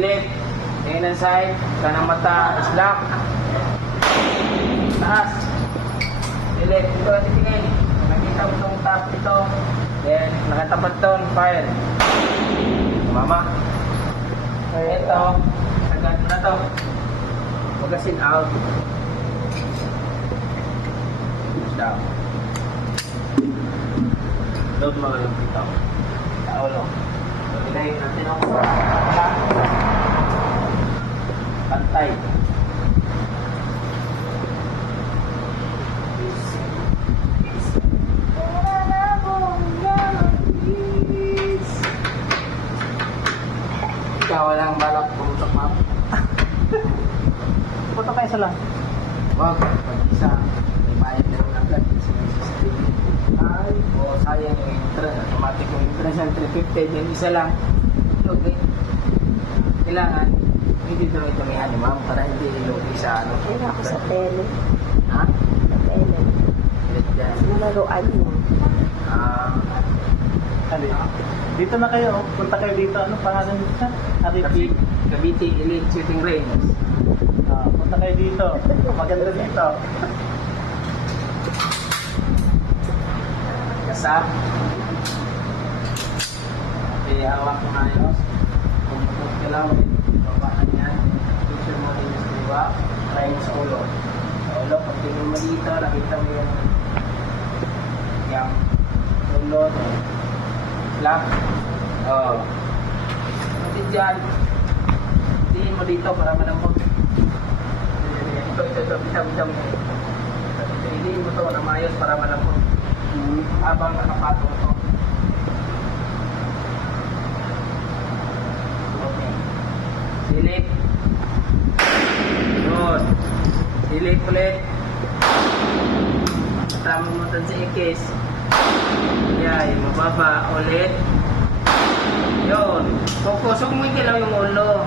Silip. Tingin ng side. Kanang mata. Slack. Taas. Silip. Dito ka titingin. Nakita mo itong top ito. Then, nakatapat doon. Fire. Mama. Ito. Sagad mo na to. Magasin out. Down. Load mo lang dito. Taulo. Ilayin natin ang pantay. Ikaw walang balak pumutok map. Punta kayo sa lang. Wag, pag-isa. May bayad na rin agad. Ay, o sayang yung entrance. Automatic yung entrance ng 350. Yung isa lang. Okay. Kailangan, hindi dumi-dumihan ma'am para hindi ilugi sa ano. Kaya ako sa tele. Ha? Sa tele. Ulit dyan. Nalaroan mo. Ano yun? Dito na kayo. Punta kayo dito. Ano pangalan nito siya? Aripi. Cavite Elite Shooting Range. Punta kayo dito. Maganda dito. Kasap. Okay, hawak mo na yun. Pumutok ka lang. Babakan yan. Picture mo rin yung diba? Try mo sa ulo. Sa ulo, pag tingin mo dito, nakita mo yung ulo. Slap. Oo. Pati dyan. Tingin mo dito para malambot. Ito. Bitam. Hindi mo ito na mayos para malambot. Habang nakapatong ito. Okay. Silip. Yun. Silip ulit. Tama mo ito sa ikis. Yan. Mababa ulit. Yun. Focus. Huwag mo lang yung ulo.